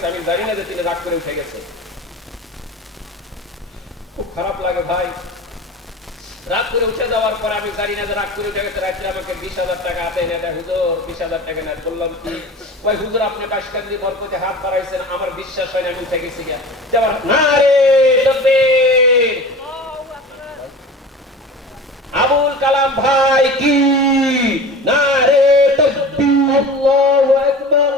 গেছে, আমি জানি না যে তিনি রাগ করে উঠে গেছে। খুব খারাপ লাগে ভাই। রাগ করে উঠে যাওয়ার পরে আমি জানি না যে রাগ করে উঠে গেছে। রাত্রে আমাকে 20,000 টাকা হাতে এনে দেয়, হুজুর 20,000 টাকা নেয়। বললাম কি? ওই হুজুর আপনি বাসকান্দি বরকতে হাত বাড়াইছেন, আমার বিশ্বাস হয় না, আমি উঠে গেছি গিয়া। যাবার নারে তাকবীর, আবুল কালাম ভাই কি নারে তাকবীর, আল্লাহু আকবার।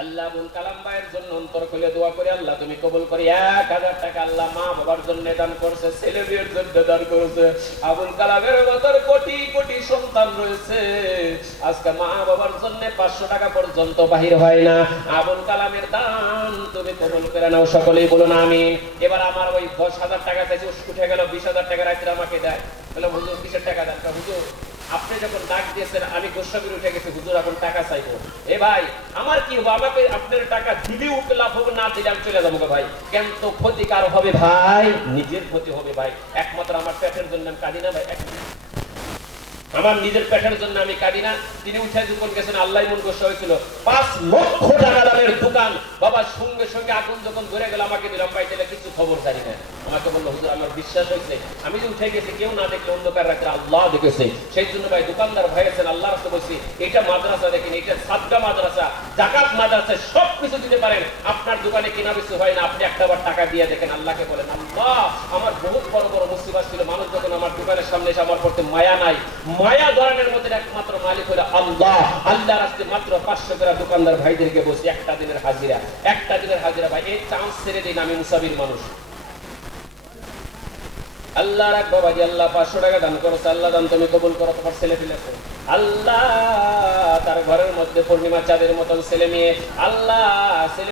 আল্লাহ আবুল কালাম ভাইয়ের জন্য অন্তর খুলে দোয়া করে, আল্লাহ তুমি কবুল করি। 1000 টাকা আল্লাহ মা বাবার জন্য দান করছে, ছেলে মেয়ের জন্য দান করেছে। আবুল কালামের মতো কোটি কোটি সন্তান রয়েছে, আজকে মা বাবার জন্য 500 টাকা পর্যন্ত বাহির হয় না। আবুল কালামের দান তুমি কবুল করে নাও, সকলেই বলুন আমিন। এবার আমার ওই 10,000 টাকা চাইছে, উঠে গেল 20,000 টাকা রাত্রে আমাকে দেয়। বলে হুজুর কিসের টাকা দেন? হুজুর আপনি যখন ডাক দিয়েছেন আমি গোসা করে উঠে গেছি, হুজুর এখন টাকা চাইবো। এ ভাই আমার কি হবে? আমাকে আপনার টাকা দিলেও লাভ হবে, না দিলে আমি চলে যাবো ভাই। কেন তো ক্ষতি কার হবে ভাই? নিজের ক্ষতি হবে ভাই। একমাত্র আমার পেটের জন্য আমি কাঁদি না ভাই, আমার নিজের পেটের জন্য আমি কাঁদি না। তিনি উঠে যখন গেছেন আল্লাহ মন গোসা হয়েছিল, 5 লক্ষ টাকা দামের দোকান বাবা, সঙ্গে সঙ্গে আগুন যখন ধরে গেল আমাকে দিলাম ভাই, তাহলে কিছু খবর জানি না। আমাকে বললো হুজুর আমার বিশ্বাস হয়েছে, আমি যে উঠে গেছি কেউ না দেখলে অন্ধকার রাত্রে আল্লাহ দেখেছে। সেই জন্য ভাই দোকানদার ভাই আছেন, আল্লাহর রাস্তায় বলছি এটা মাদ্রাসা দেখেন, এটা সাদকা মাদ্রাসা, জাকাত মাদ্রাসা, সবকিছু দিতে পারেন। আপনার দোকানে কেনা বেশি হয় না, আপনি একটাবার টাকা দিয়ে দেখেন। আল্লাহকে বলেন আল্লাহ আমার বহুত বড় বড় মুসিবত ছিল, মানুষ যখন আমার দোকানের সামনে এসে আমার প্রতি মায়া নাই, মায়া ধরনের মধ্যে একমাত্র মালিক হলো আল্লাহ। আল্লাহর রাস্তায় মাত্র 500 করে দোকানদার ভাইদেরকে বসে একটা দিনের হাজিরা, একটা দিনের হাজিরা ভাই, এই চান্স ছেড়ে দিন, আমি মুসাফির মানুষ। আল্লাহ রাখ বাবাজি, আল্লাহ 500 টাকা দান করেছে, আল্লাহ দান তুমি কবুল করো। তোমার ছেলে পেলে আল্লাহ তার ঘরের মধ্যে পূর্ণিমা চাঁদের মতন ছেলে মেয়ে, আল্লাহ ছেলে